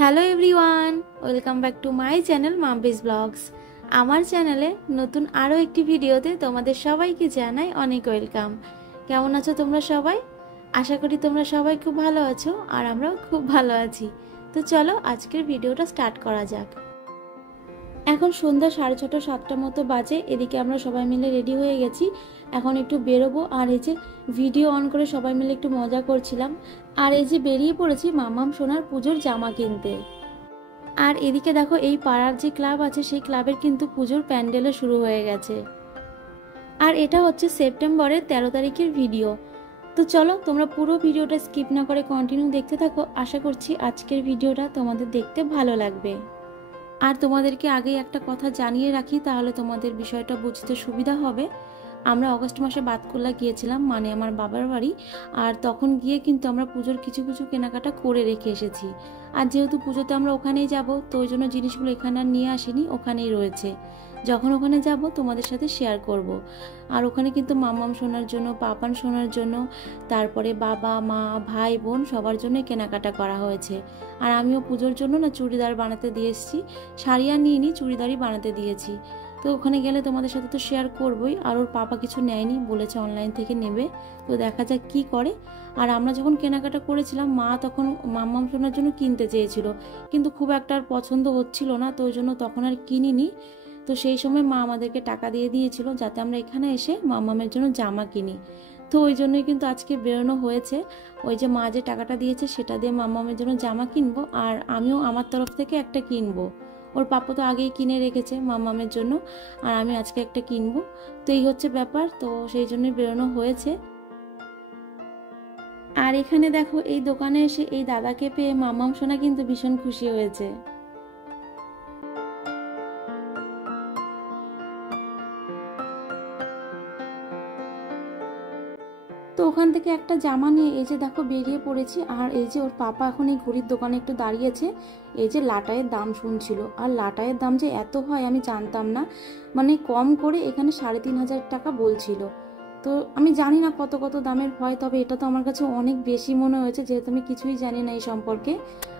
Hello everyone, welcome back to my channel Mampi's blogs. আমার চ্যানেলে নতুন আরও একটি ভিডিওতে তোমাদের সবাইকে জানাই অনেক ওয়েলকাম। কেমন আছো তোমরা সবাই? আশা করি তোমরা সবাই খুব ভালো আছো আর আমরাও খুব ভালো আছি। তো চলো আজকের ভিডিওটা স্টার্ট করা যাক। এখন সন্ধ্যা 6:30 7টা মতো বাজে। এদিকে আমরা সবাই মিলে রেডি হয়ে গেছি, এখন একটু বেরোবো। আর এই যে ভিডিও অন করে সবাই মিলে একটু মজা করছিলাম। আর এই যে বেরিয়ে পড়েছি মাম্মাম সোনার পুজোর জামা কিনতে। আর এদিকে দেখো এই পাড়ার যে ক্লাব আছে সেই ক্লাবের কিন্তু পুজোর প্যান্ডেলও শুরু হয়ে গেছে। আর এটা হচ্ছে সেপ্টেম্বরের 13 তারিখের ভিডিও। তো চলো তোমরা পুরো ভিডিওটা স্কিপ না করে কন্টিনিউ দেখতে থাকো। আশা করছি আজকের ভিডিওটা তোমাদের দেখতে ভালো লাগবে। আর তোমাদেরকে আগেই একটা কথা জানিয়ে রাখি, তাহলে তোমাদের বিষয়টা বুঝতে সুবিধা হবে। আমরা অগস্ট মাসে বাতকুল্লা গিয়েছিলাম, মানে আমার বাবার বাড়ি। আর তখন গিয়ে কিন্তু আমরা পুজোর কিছু কিছু কেনাকাটা করে রেখে এসেছি। আর যেহেতু পুজোতে আমরা ওখানেই যাব, তো ওই জন্য জিনিসগুলো এখানে আর নিয়ে আসিনি, ওখানেই রয়েছে। যখন ওখানে যাব তোমাদের সাথে শেয়ার করব। আর ওখানে কিন্তু মাম্মাম সোনার জন্য, পাপান সোনার জন্য, তারপরে বাবা মা ভাই বোন সবার জন্যই কেনাকাটা করা হয়েছে। আর আমিও পুজোর জন্য না চুড়িদার বানাতে দিয়ে এসেছি, শাড়ি আর নিইনি, চুড়িদারই বানাতে দিয়েছি। তো ওখানে গেলে তোমাদের সাথে তো শেয়ার করবই। আর ওর পাপা কিছু নেয়নি, বলেছে অনলাইন থেকে নেবে, তো দেখা যাক কি করে। আর আমরা যখন কেনাকাটা করেছিলাম, মা তখন মাম্মাম সোনার জন্য কিনতে চেয়েছিল, কিন্তু খুব একটা আর পছন্দ হচ্ছিল না, তো ওই জন্য তখন আর কিনিনি। তো সেই সময় মা আমাদেরকে টাকা দিয়ে দিয়েছিল যাতে আমরা এখানে এসে মাম্মামের জন্য জামা কিনি। তো ওই জন্যই কিন্তু আজকে বেরোনো হয়েছে। ওই যে মা যে টাকাটা দিয়েছে সেটা দিয়ে মাম্মামের জন্য জামা কিনবো, আর আমিও আমার তরফ থেকে একটা কিনবো। ওর পাপা তো আগেই কিনে রেখেছে মাম্মামের জন্য, আর আমি আজকে একটা কিনবো। তো এই হচ্ছে ব্যাপার, তো সেই জন্যই বেরোনো হয়েছে। আর এখানে দেখো এই দোকানে এসে এই দাদাকে পেয়ে মাম্মাম সোনা কিন্তু ভীষণ খুশি হয়েছে। তো ওখান থেকে একটা জামা নিয়ে এই যে দেখো বেরিয়ে পড়েছি। আর এই যে ওর পাপা এখন এই ঘড়ির দোকানে একটু দাঁড়িয়েছে, এই যে লাটাইয়ের দাম শুনছিল। আর লাটাইয়ের দাম যে এত হয় আমি জানতাম না, মানে কম করে এখানে 3,500 টাকা বলছিল। তো আমি জানি না কত কত দামের হয়, তবে এটা তো আমার কাছে অনেক বেশি মনে হয়েছে, যেহেতু আমি কিছুই জানি না এই সম্পর্কে।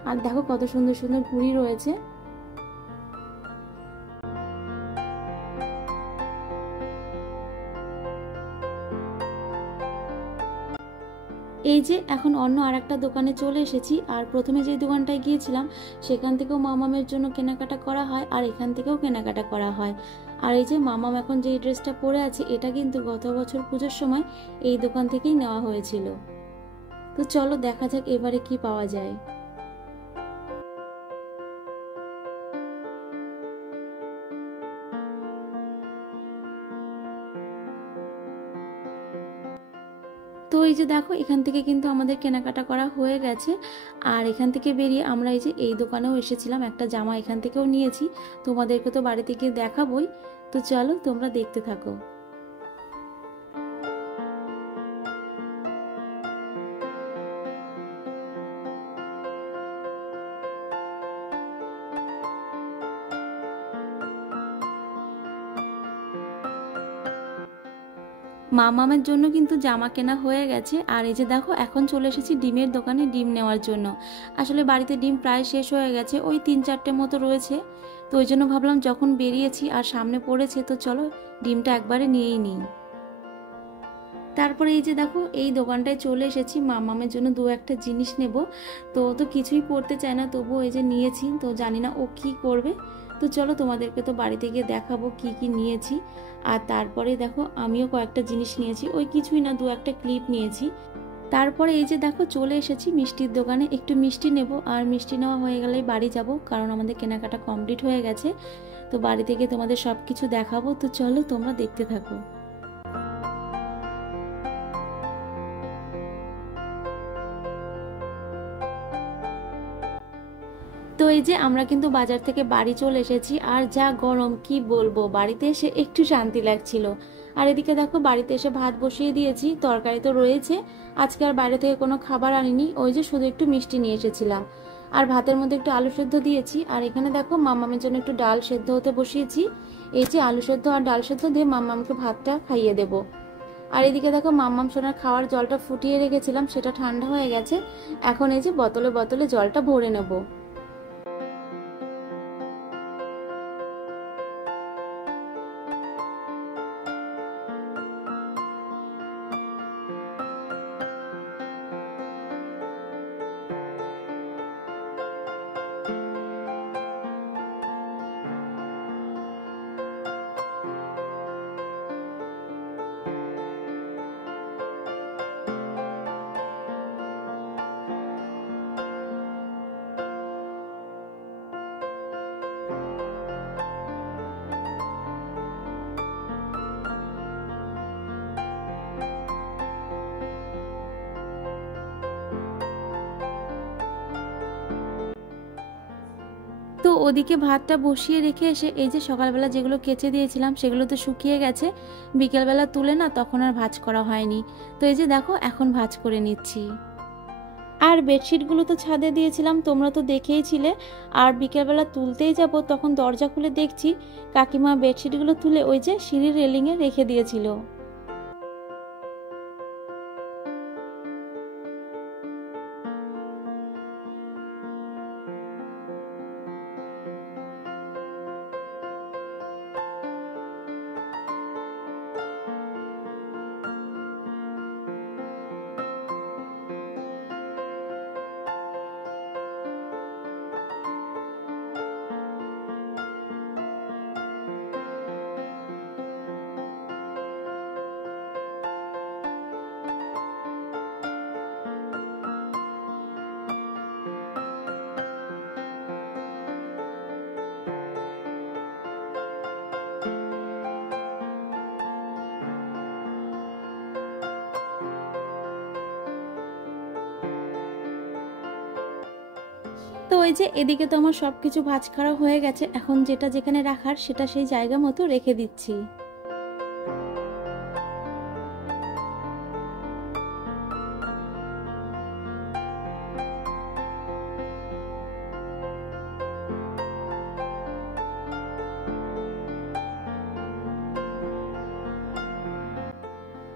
আর দেখো কত সুন্দর সুন্দর ঘুড়ি রয়েছে। এই যে এখন অন্য আর একটা দোকানে চলে এসেছি। আর প্রথমে যে দোকানটায় গিয়েছিলাম সেখান থেকেও মামামের জন্য কেনাকাটা করা হয়, আর এখান থেকেও কেনাকাটা করা হয়। আর এই যে মামাম এখন যে ড্রেসটা পরে আছে এটা কিন্তু গত বছর পুজোর সময় এই দোকান থেকেই নেওয়া হয়েছিল। তো চলো দেখা যাক এবারে কি পাওয়া যায়। তো এই যে দেখো এখান থেকে কিন্তু আমাদের কেনাকাটা করা হয়ে গেছে। আর এখান থেকে বেরিয়ে আমরা এই যে এই দোকানেও এসেছিলাম, একটা জামা এখান থেকেও নিয়েছি। তোমাদেরকে তো বাড়িতে গিয়ে দেখাবোই, তো চলো তোমরা দেখতে থাকো। মামামের জন্য কিন্তু জামা কেনা হয়ে গেছে। আর এই যে দেখো এখন চলে এসেছি ডিমের দোকানে ডিম নেওয়ার জন্য। আসলে বাড়িতে ডিম প্রায় শেষ হয়ে গেছে, ওই 3-4টে মতো রয়েছে। তো ওই জন্য ভাবলাম যখন বেরিয়েছি আর সামনে পড়েছে, তো চলো ডিমটা একবারে নিয়েই নিই। তারপরে এই যে দেখো এই দোকানটায় চলে এসেছি, মামামের জন্য দু একটা জিনিস নেব। তো তো কিছুই পড়তে চায় না, তবুও এই যে নিয়েছি, তো জানি না ও কি করবে। তো চলো তোমাদেরকে তো বাড়িতে গিয়ে দেখাবো কি কি নিয়েছি। আর তারপরে দেখো আমিও কয়েকটা জিনিস নিয়েছি, ওই কিছুই না, দু একটা ক্লিপ নিয়েছি। তারপরে এই যে দেখো চলে এসেছি মিষ্টির দোকানে, একটু মিষ্টি নেব। আর মিষ্টি নেওয়া হয়ে গেলেই বাড়ি যাব, কারণ আমাদের কেনাকাটা কমপ্লিট হয়ে গেছে। তো বাড়িতে গিয়ে তোমাদের সব কিছু দেখাবো, তো চলো তোমরা দেখতে থাকো। তো এই যে আমরা কিন্তু বাজার থেকে বাড়ি চলে এসেছি। আর যা গরম কি বলবো, বাড়িতে এসে একটু শান্তি লাগছিল। আর এদিকে দেখো বাড়িতে এসে ভাত বসিয়ে দিয়েছি, তরকারি তো রয়েছে। আজকে আর বাইরে থেকে কোনো খাবার আনিনি, ওই যে শুধু একটু মিষ্টি নিয়ে এসেছিলাম। আর ভাতের মধ্যে একটু আলু সেদ্ধ দিয়েছি। আর এখানে দেখো মামামের জন্য একটু ডাল সেদ্ধ হতে বসিয়েছি। এই যে আলু সেদ্ধ আর ডাল সেদ্ধ দিয়ে মামামকে ভাতটা খাইয়ে দেবো। আর এদিকে দেখো মাম্মাম সোনার খাওয়ার জলটা ফুটিয়ে রেখেছিলাম, সেটা ঠান্ডা হয়ে গেছে। এখন এই যে বোতলে বোতলে জলটা ভরে নেব। ওদিকে ভাতটা বসিয়ে রেখে এসে এই যে সকালবেলা যেগুলো কেচে দিয়েছিলাম সেগুলো তো শুকিয়ে গেছে, বিকেলবেলা তুলে না তখন আর ভাঁজ করা হয়নি। তো এই যে দেখো এখন ভাঁজ করে নিচ্ছি। আর বেডশিটগুলো তো ছাদে দিয়েছিলাম, তোমরা তো দেখেইছিলে। আর বিকেলবেলা তুলতেই যাব তখন দরজা খুলে দেখছি কাকিমা বেডশিটগুলো তুলে ওই যে সিঁড়ির রেলিংয়ে রেখে দিয়েছিল। তো ওই যে এদিকে তো আমার সবকিছু ভাঁজ করা হয়ে গেছে, এখন যেটা যেখানে রাখার সেটা সেই জায়গা মতো রেখে দিচ্ছি।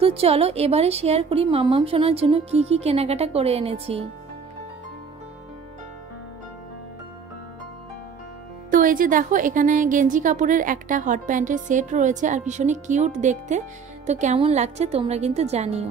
তো চলো এবারে শেয়ার করি মাম্মাম সোনার জন্য কি কি কেনাকাটা করে এনেছি। তো এই যে দেখো এখানে গেঞ্জি কাপড়ের একটা হট প্যান্টের সেট রয়েছে আর ভীষণই কিউট দেখতে। তো কেমন লাগছে তোমরা কিন্তু জানিও।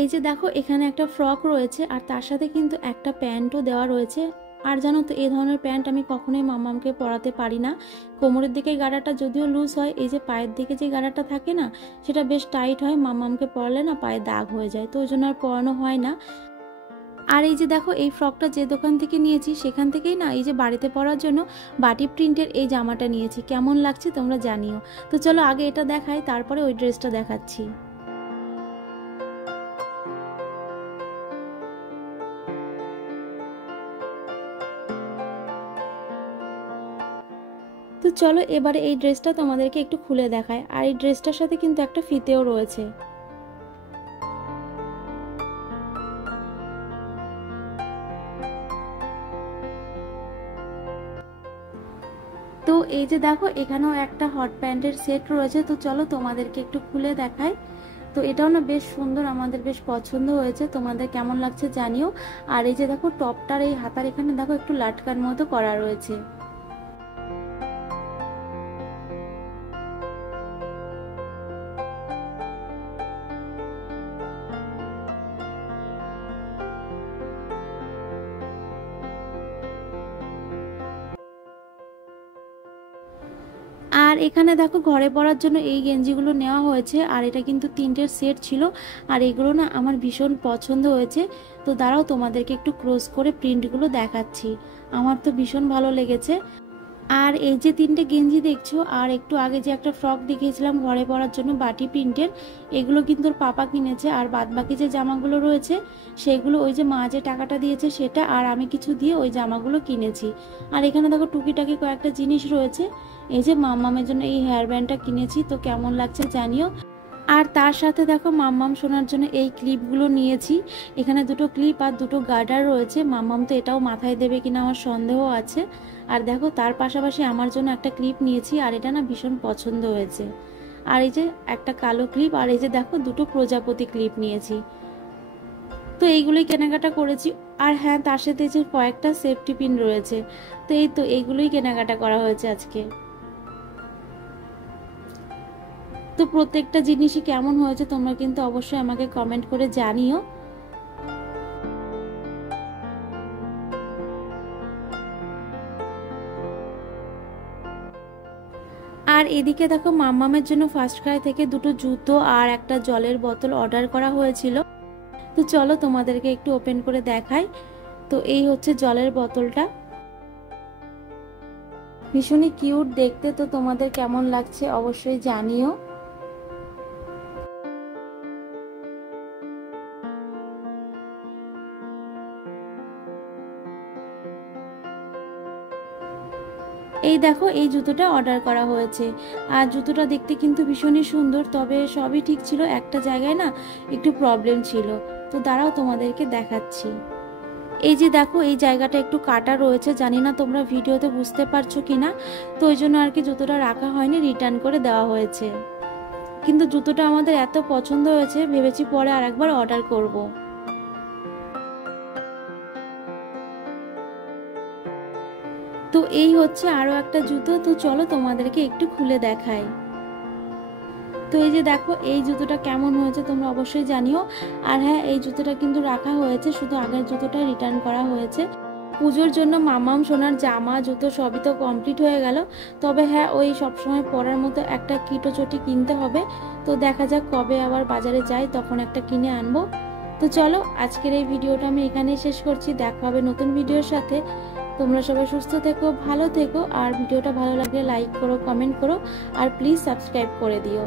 এই যে দেখো এখানে একটা ফ্রক রয়েছে আর তার সাথে কিন্তু একটা প্যান্টও দেওয়া রয়েছে। আর জানো তো এই ধরনের প্যান্ট আমি কখনোই মাম্মামকে পরাতে পারি না। কোমরের দিকে গাড়াটা যদিও লুজ হয়, এই যে পায়ের দিকে যে গাড়াটা থাকে না সেটা বেশ টাইট হয়, মাম্মামকে পরালে না পায়ে দাগ হয়ে যায়, তো ওই জন্য আর পরানো হয় না। আর এই যে দেখো এই ফ্রকটা যে দোকান থেকে নিয়েছি সেখান থেকেই না এই যে বাড়িতে পরার জন্য বাটি প্রিন্টের এই জামাটা নিয়েছি। কেমন লাগছে তোমরা জানিও। তো চলো আগে এটা দেখাই, তারপরে ওই ড্রেসটা দেখাচ্ছি। তো চলো এবারে এই ড্রেসটা তোমাদেরকে একটু খুলে দেখায়। আর এই ড্রেসটার সাথে কিন্তু একটা ফিতেও রয়েছে। তো এই যে দেখো এখানেও একটা হট প্যান্টের সেট রয়েছে। তো চলো তোমাদেরকে একটু খুলে দেখাই। তো এটাও না বেশ সুন্দর, আমাদের বেশ পছন্দ হয়েছে, তোমাদের কেমন লাগছে জানিও। আর এই যে দেখো টপটার এই হাতার এখানে দেখো একটু লাটকার মতো করা রয়েছে। আর এখানে দেখো ঘরে পরার জন্য এই গেঞ্জিগুলো নেওয়া হয়েছে। আর এটা কিন্তু তিনটের সেট ছিল। আর এগুলো না আমার ভীষণ পছন্দ হয়েছে। তো দাঁড়াও তোমাদেরকে একটু ক্রস করে প্রিন্টগুলো দেখাচ্ছি। আমার তো ভীষণ ভালো লেগেছে। আর এই যে তিনটে গেঞ্জি দেখছো আর একটু আগে যে একটা ফ্রক দেখিয়েছিলাম ঘরে পরার জন্য বাটি প্রিন্টের, এগুলো কিন্তু ওর পাপা কিনেছে। আর বাদবাকি যে জামাগুলো রয়েছে সেগুলো ওই যে মা যে টাকাটা দিয়েছে সেটা আর আমি কিছু দিয়ে ওই জামাগুলো কিনেছি। আর এখানে দেখো টুকিটাকি কয়েকটা জিনিস রয়েছে। এই যে মাম্মামের জন্য এই হেয়ার ব্যান্ডটা কিনেছি, তো কেমন লাগছে জানিও। আর তার সাথে দেখো মাম্মাম শোনার জন্য এই ক্লিপগুলো নিয়েছি। এখানে দুটো ক্লিপ আর দুটো গার্ডার রয়েছে। মাম্মাম তো এটাও মাথায় দেবে কিনা আমার সন্দেহ আছে। আর দেখো তার পাশাপাশি আমার জন্য একটা ক্লিপ নিয়েছি, আর এটা না ভীষণ পছন্দ হয়েছে। আর এই যে একটা কালো ক্লিপ, আর এই যে দেখো দুটো প্রজাপতি ক্লিপ নিয়েছি। তো এইগুলোই কেনাকাটা করেছি। আর হ্যাঁ, তার সাথে যে কয়েকটা সেফটি পিন রয়েছে। তো এই তো এইগুলোই কেনাকাটা করা হয়েছে আজকে। তো প্রত্যেকটা জিনিসই কেমন হয়েছে তোমরা কিন্তু অবশ্যই আমাকে কমেন্ট করে জানিও। আর এদিকে দেখো মাম্মামের জন্য ফার্স্ট ক্রাই থেকে দুটো জুতো আর একটা জলের বোতল অর্ডার করা হয়েছিল। তো চলো তোমাদেরকে একটু ওপেন করে দেখাই। তো এই হচ্ছে জলের বোতলটা, ভীষণই কিউট দেখতে। তো তোমাদের কেমন লাগছে অবশ্যই জানিও। এই দেখো, এই জুতোটা অর্ডার করা হয়েছে, আর জুতোটা দেখতে কিন্তু ভীষণই সুন্দর। তবে সবই ঠিক ছিল, একটা জায়গায় না একটু প্রবলেম ছিল। তো দাঁড়াও তোমাদেরকে দেখাচ্ছি। এই যে দেখো, এই জায়গাটা একটু কাটা রয়েছে, জানি না তোমরা ভিডিওতে বুঝতে পারছো কিনা। তো ওই জন্য আর কি জুতোটা রাখা হয়নি, রিটার্ন করে দেওয়া হয়েছে। কিন্তু জুতোটা আমাদের এত পছন্দ হয়েছে, ভেবেছি পরে আর একবার অর্ডার করব। তো এই হচ্ছে আরো একটা জুতো। তো চলো তোমাদেরকে একটু খুলে দেখাই। তো এই যে দেখো, এই জুতোটা কেমন হয়েছে তোমরা অবশ্যই জানিও। আর হ্যাঁ, এই জুতোটা কিন্তু রাখা হয়েছে, শুধু আগের জুতোটা রিটার্ন করা হয়েছে। পুজোর জন্য মামাম সোনার জামা জুতো সবই তো কমপ্লিট হয়ে গেল। তবে হ্যাঁ, ওই সবসময় পরার মতো একটা কিটো চটি কিনতে হবে। তো দেখা যাক কবে আবার বাজারে যাই, তখন একটা কিনে আনবো। তো চলো, আজকের এই ভিডিওটা আমি এখানেই শেষ করছি। দেখা হবে নতুন ভিডিওর সাথে। তোমরা সবাই সুস্থ থেকো, ভালো থেকো। আর ভিডিওটা ভালো লাগলে লাইক করো, কমেন্ট করো, আর প্লিজ সাবস্ক্রাইব করে দিও।